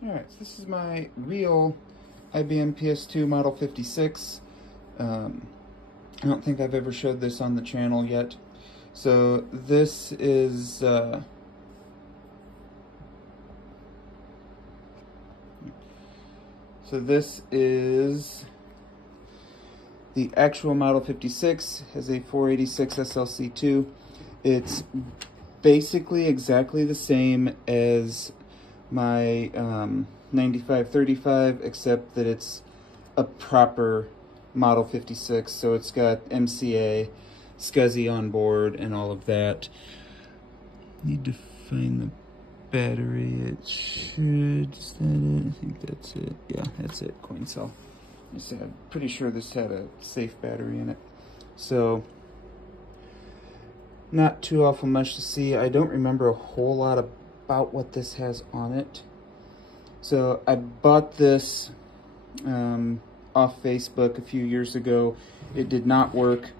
Alright, so this is my real IBM PS2 Model 56. I don't think I've ever showed this on the channel yet. So this is the actual Model 56. Has a 486 SLC2. It's basically exactly the same as my 9535, except that it's a proper Model 56, so it's got MCA, SCSI on board, and all of that. Need to find the battery. It should, is that it? I think that's it. Yeah, that's it, coin cell. I'm pretty sure this had a safe battery in it. So, not too awful much to see. I don't remember a whole lot about what this has on it. So I bought this off Facebook a few years ago. It did not work.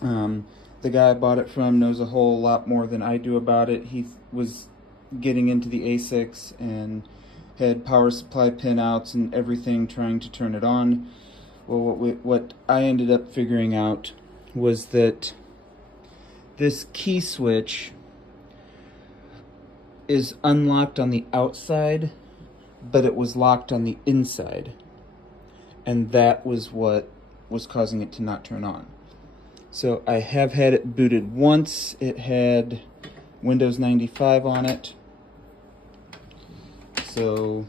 The guy I bought it from knows a whole lot more than I do about it. He was getting into the ASICs and had power supply pinouts and everything trying to turn it on. Well, what I ended up figuring out was that this key switch is unlocked on the outside, but it was locked on the inside. And that was what was causing it to not turn on. So I have had it booted once. It had Windows 95 on it. So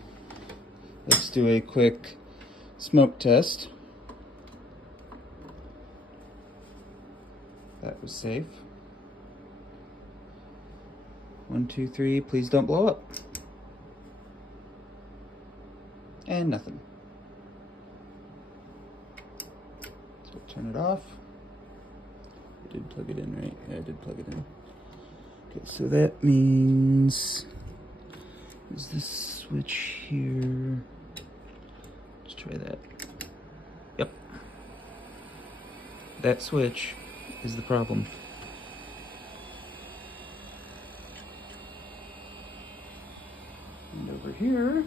let's do a quick smoke test. That was safe. 1, 2, 3, please don't blow up. And nothing. So we'll turn it off. I did plug it in, right? Yeah, I did plug it in. Okay, so that means, is this switch here? Let's try that. Yep. That switch is the problem. And over here,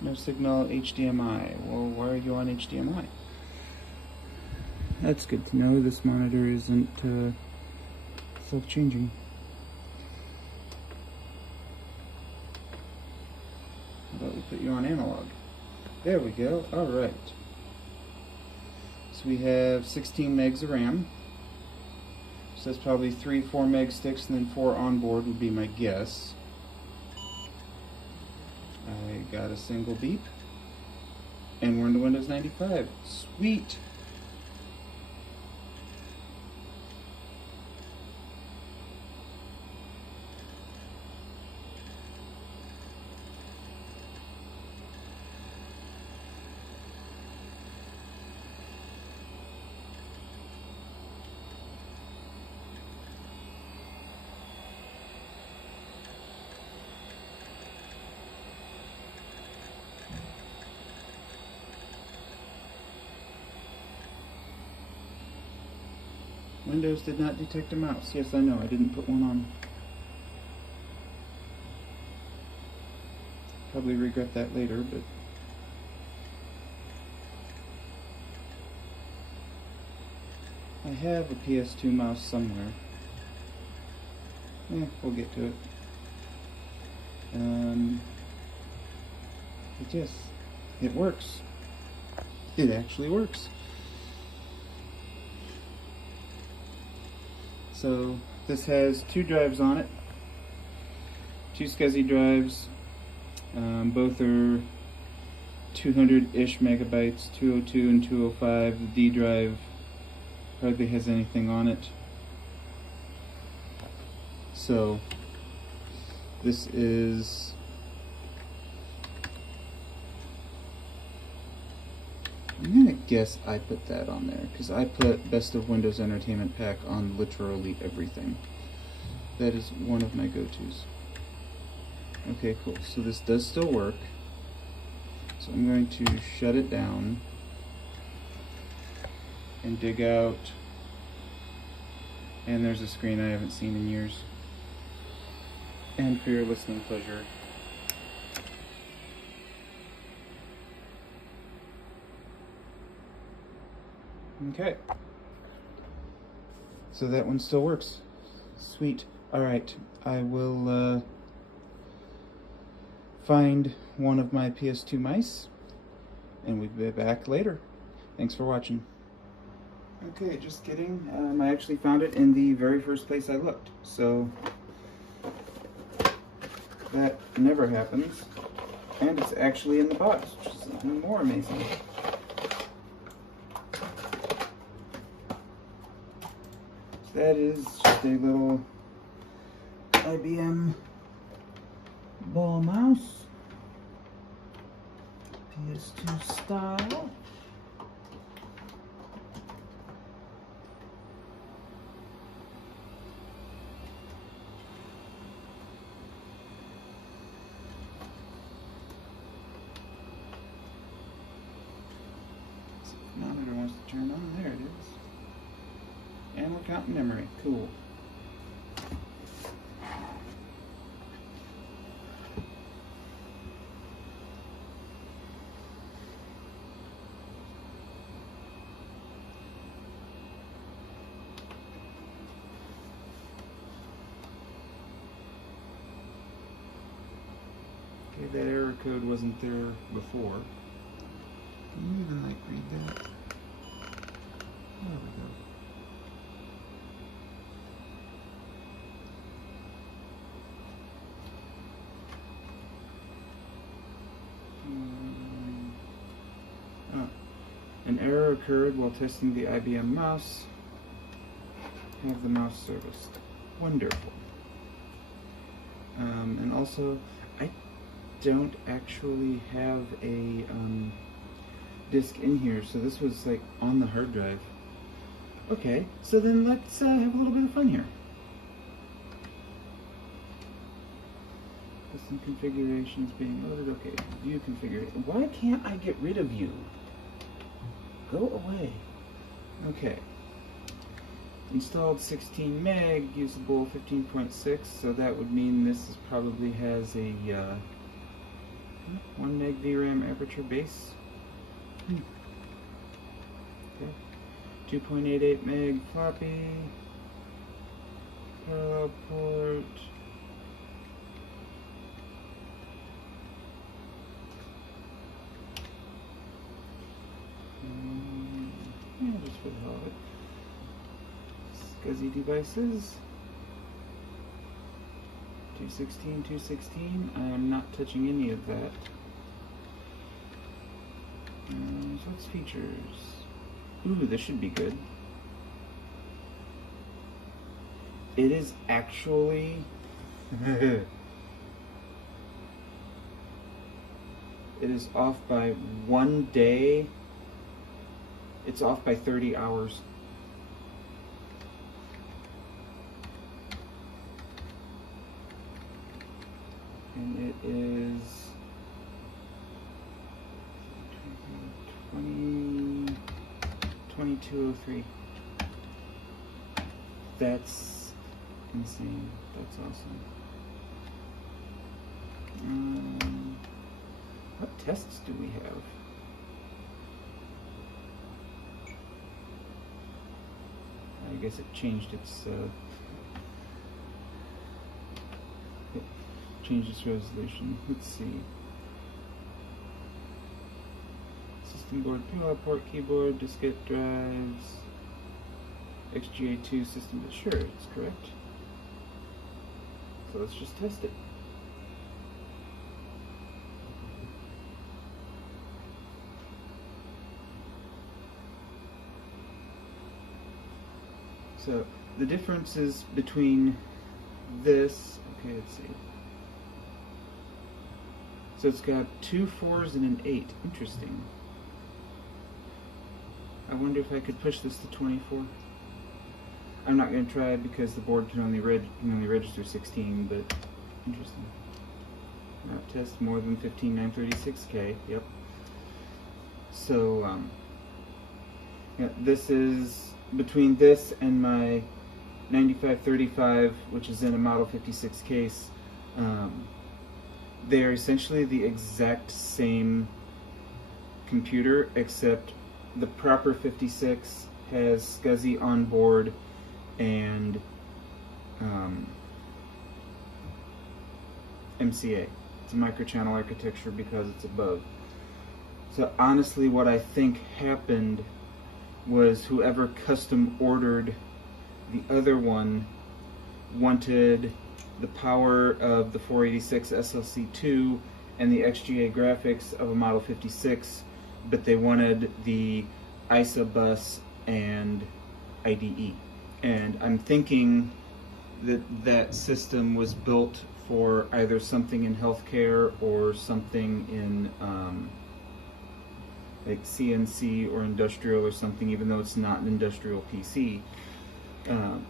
no signal HDMI. Well, why are you on HDMI? That's good to know. This monitor isn't self-changing. How about we put you on analog? There we go. All right. So we have 16 megs of RAM. So that's probably 3 4 meg sticks, and then 4 on board would be my guess. I got a single beep, and we're into Windows 95. Sweet! Windows did not detect a mouse. Yes, I know, I didn't put one on. Probably regret that later, but I have a PS2 mouse somewhere. Yeah, we'll get to it. But yes, it works. It actually works. So this has 2 drives on it, 2 SCSI drives. Both are 200-ish megabytes, 202 and 205. The D drive hardly has anything on it. So this is I'm gonna guess I put that on there because I put Best of Windows Entertainment Pack on literally everything. That is one of my go-tos. Okay, cool. So this does still work. So I'm going to shut it down and dig out. And there's a screen I haven't seen in years. and for your listening pleasure. Okay. So that one still works. Sweet. Alright, I will find one of my PS2 mice, and we'll be back later. Thanks for watching. Okay, just kidding. I actually found it in the very first place I looked, so that never happens. And it's actually in the box, which is even more amazing. So that is just a little IBM ball mouse, PS2 style. Monitor wants to turn on. There it is. And we're counting memory. Cool. Okay, that error code wasn't there before. Can you even like read that? There we go. An error occurred while testing the IBM mouse. Have the mouse serviced. Wonderful. And also, I don't actually have a disk in here, so this was like on the hard drive. Okay, so then let's have a little bit of fun here. System configurations being loaded. Okay, view configuration. Why can't I get rid of you? Go away. Okay. Installed 16 meg, usable 15.6, so that would mean this is probably has a 1 meg VRAM aperture base. Okay. 2.88 meg floppy, parallel port. Yeah, just for the hell of it. SCSI devices. 216, 216. I am not touching any of that. So what's features? Ooh, this should be good. It is actually it is off by 1 day. It's off by 30 hours. And it is 2203. That's insane. That's awesome. What tests do we have? I guess it changed its resolution. Let's see. System board, parallel port, keyboard, diskette drives, XGA2 system. Sure, it's correct. So let's just test it. So the differences between this, okay, let's see. So it's got 2 4s and an 8. Interesting. I wonder if I could push this to 24. I'm not going to try because the board can only register 16, but interesting. Not test more than 15936K. Yep. So yeah, this is between this and my 9535, which is in a Model 56 case. They're essentially the exact same computer, except the proper 56 has SCSI on board and MCA. It's a microchannel architecture because it's above. So honestly, what I think happened was whoever custom ordered the other one wanted the power of the 486 SLC2 and the XGA graphics of a Model 56, but they wanted the ISA bus and IDE. And I'm thinking that that system was built for either something in healthcare or something in like CNC or industrial or something, even though it's not an industrial PC,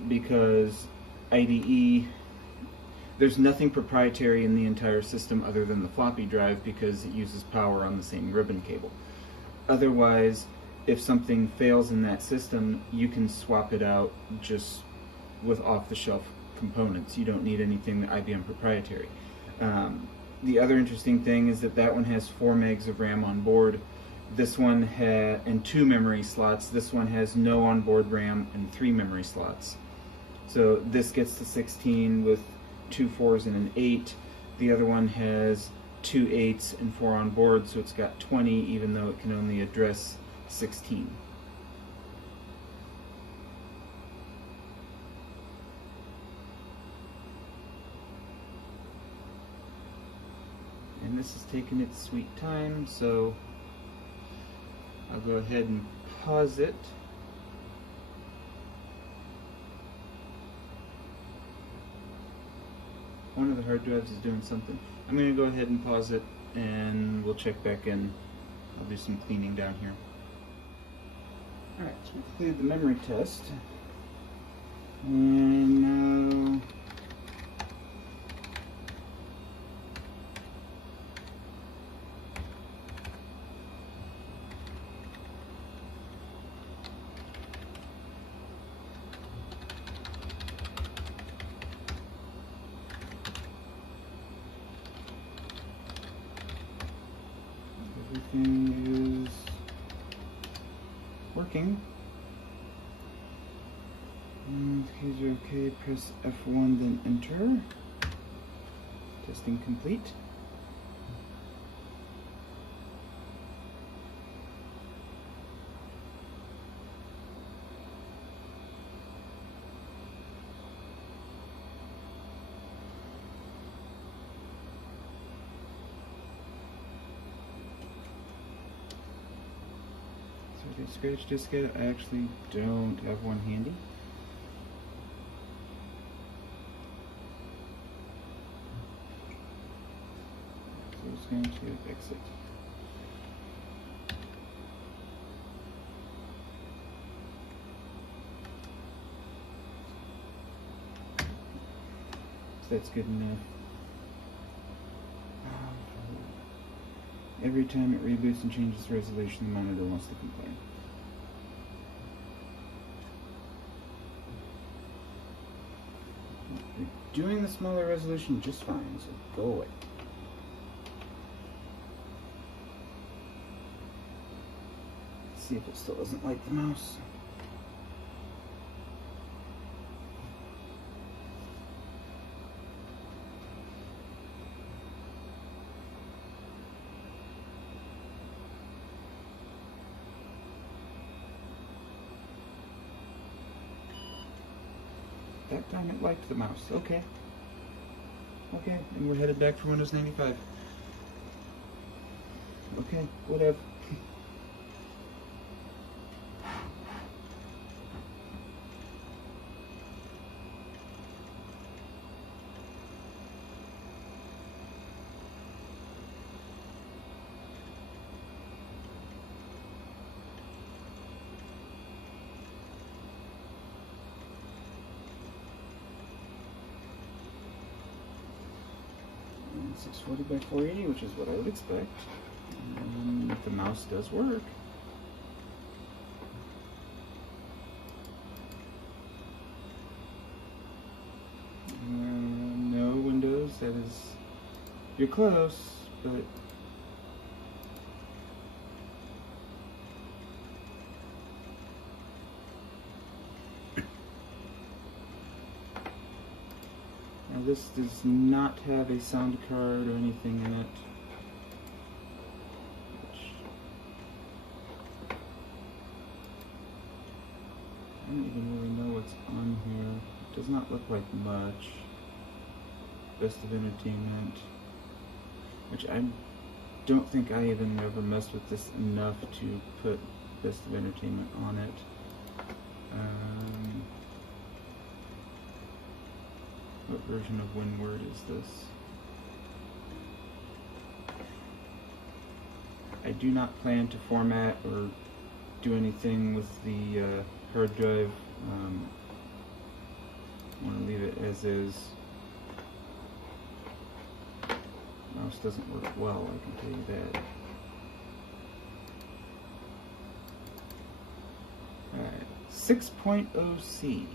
because IDE, there's nothing proprietary in the entire system other than the floppy drive because it uses power on the same ribbon cable. Otherwise, if something fails in that system, you can swap it out just with off-the-shelf components. You don't need anything IBM proprietary. The other interesting thing is that that one has 4 megs of RAM on board. This one had, and 2 memory slots. This one has no onboard RAM and 3 memory slots. So this gets to 16 with 2 4s and an 8. The other one has 2 8s and 4 on board, so it's got 20, even though it can only address 16. And this is taking its sweet time, so I'll go ahead and pause it. One of the hard drives is doing something. I'm going to go ahead and pause it and we'll check back in. I'll do some cleaning down here. Alright, so we cleared the memory test. And now everything is working. And if keys are okay, press F1, then enter. Testing complete. Okay, scratch diskette. I actually don't have one handy. So it's going to exit. So that's good enough. Every time it reboots and changes resolution, the monitor wants to complain. You're doing the smaller resolution just fine, so go away. Let's see if it still doesn't like the mouse. That time it liked the mouse. Okay. Okay, and we're headed back for Windows 95. Okay, whatever. And 640 by 480, which is what I would expect. And the mouse does work. No Windows, that is You're close, but now this does not have a sound card or anything in it. I don't even really know what's on here. It does not look like much. Best of Entertainment, which I don't think I even ever messed with this enough to put Best of Entertainment on it. What version of WinWord is this? I do not plan to format or do anything with the hard drive. I want to leave it as is. Mouse doesn't work well, I can tell you that. Alright, 6.0C.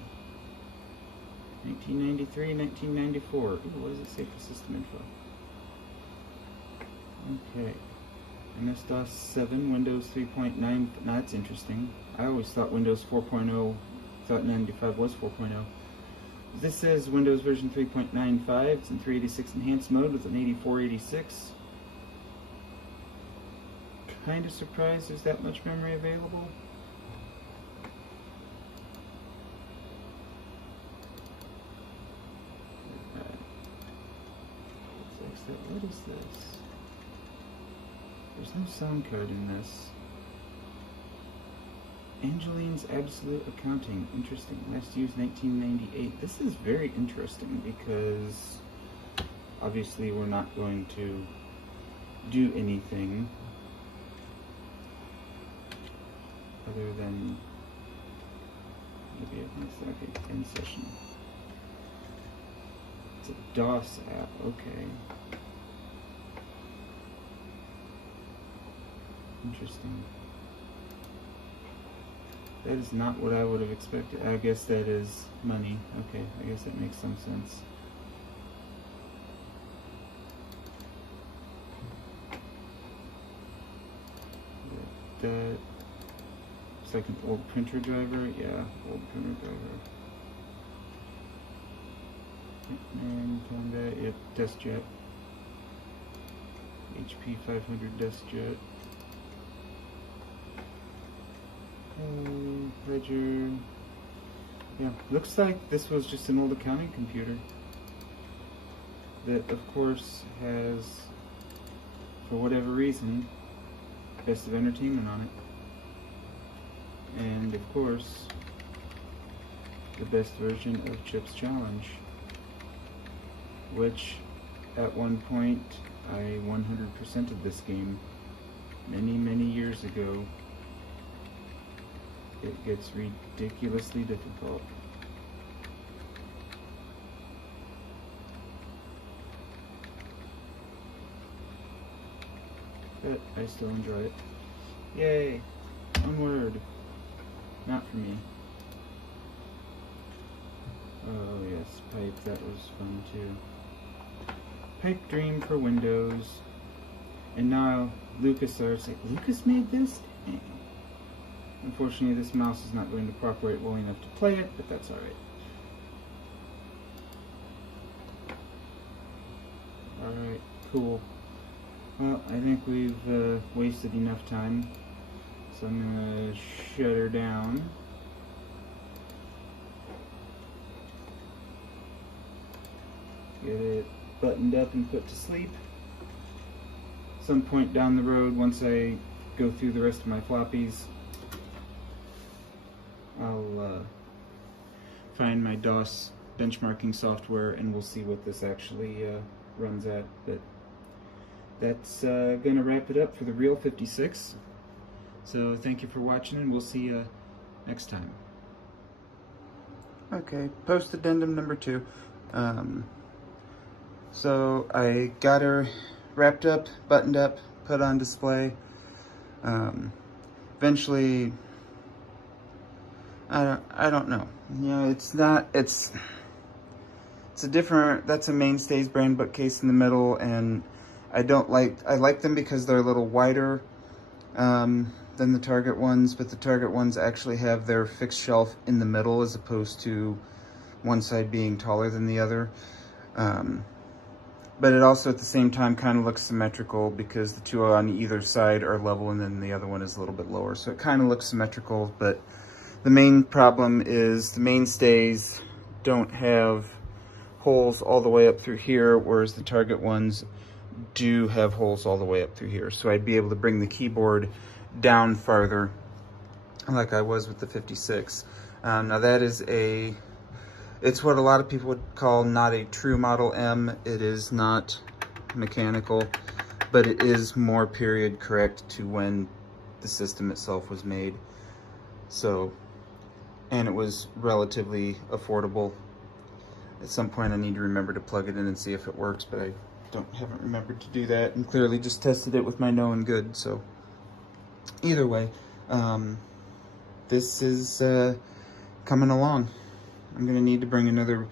1993, 1994. Ooh, what does it say for system info? Okay. MS-DOS 7, Windows 3.9. Now that's interesting. I always thought Windows 4.0, thought 95 was 4.0. This says Windows version 3.95. It's in 386 enhanced mode with an 8486. Kind of surprised there's that much memory available. What is this? There's no sound card in this. Angeline's Absolute Accounting. Interesting. Last used 1998. This is very interesting because obviously we're not going to do anything other than maybe okay, end session. It's a DOS app. Okay. Interesting. That is not what I would have expected. I guess that is money. Okay, I guess that makes some sense. That looks like an old printer driver. Yeah, old printer driver. And combat, yep, desk jet. HP 500 desk jet. Ledger. Yeah, looks like this was just an old accounting computer that, of course, has, for whatever reason, Best of Entertainment on it. And, of course, the best version of Chip's Challenge, which, at one point, I 100%ed this game many, many years ago. It gets ridiculously difficult. But I still enjoy it. Yay! Onward! Not for me. Oh yes, Pipe, that was fun too. Pipe Dream for Windows. And now LucasArts, like, Lucas made this? Dang. Unfortunately, this mouse is not going to cooperate well enough to play it, but that's alright. Alright, cool. Well, I think we've wasted enough time, so I'm going to shut her down. Get it buttoned up and put to sleep. Some point down the road, once I go through the rest of my floppies, I'll find my DOS benchmarking software and we'll see what this actually runs at. But that's going to wrap it up for the Real 56. So thank you for watching and we'll see you next time. Okay, post addendum number 2. So I got her wrapped up, buttoned up, put on display. Eventually, I don't know. You know, it's a different, that's a Mainstays brand bookcase in the middle, and I like them because they're a little wider than the Target ones, but the Target ones actually have their fixed shelf in the middle as opposed to one side being taller than the other. But it also at the same time kind of looks symmetrical because the two on either side are level and then the other one is a little bit lower. So it kind of looks symmetrical, but the main problem is the mainstays don't have holes all the way up through here, whereas the Target ones do have holes all the way up through here. So I'd be able to bring the keyboard down farther like I was with the 56. Now that is it's what a lot of people would call not a true Model M. It is not mechanical, but it is more period correct to when the system itself was made. So, and it was relatively affordable. At some point I need to remember to plug it in and see if it works, but I haven't remembered to do that, and clearly just tested it with my knowing good. So either way, this is coming along. I'm gonna need to bring another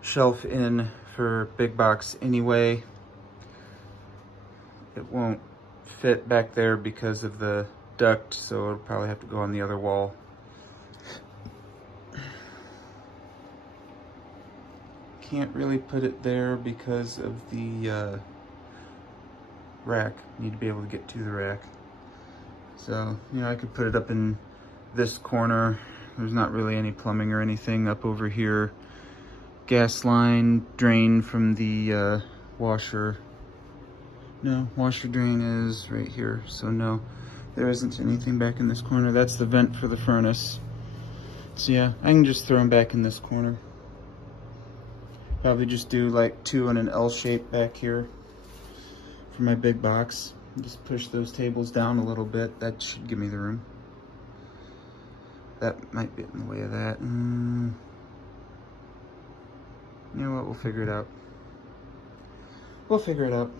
shelf in for big box anyway. It won't fit back there because of the duct, so it'll probably have to go on the other wall. Can't really put it there because of the rack. Need to be able to get to the rack. So, you know, I could put it up in this corner. There's not really any plumbing or anything up over here. Gas line drain from the washer. No, washer drain is right here. So no, there isn't anything back in this corner. That's the vent for the furnace. So yeah, I can just throw them back in this corner. Probably just do like two in an L shape back here for my big box. Just push those tables down a little bit. That should give me the room. That might be in the way of that. You know what, we'll figure it out. We'll figure it out.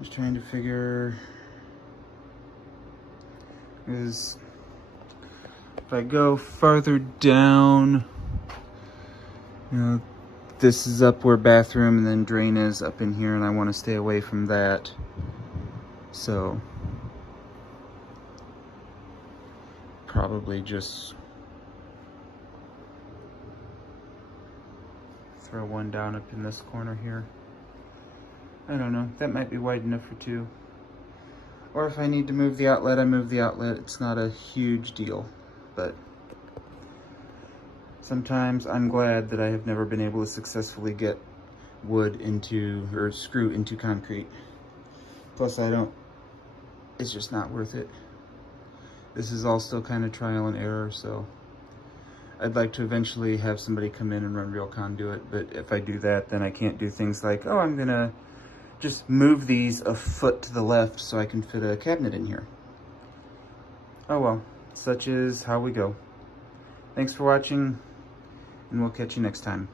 Just trying to figure, is if I go farther down, you know, this is up where bathroom and then drain is up in here, and I want to stay away from that. So probably just throw one down up in this corner here. I don't know, that might be wide enough for two. Or if I need to move the outlet, I move the outlet. It's not a huge deal, but sometimes I'm glad that I have never been able to successfully get wood into, or screw into concrete. Plus it's just not worth it. This is all still kind of trial and error, so I'd like to eventually have somebody come in and run real conduit, but if I do that, then I can't do things like, oh, I'm gonna just move these a foot to the left so I can fit a cabinet in here. Oh well, such is how we go. Thanks for watching, and we'll catch you next time.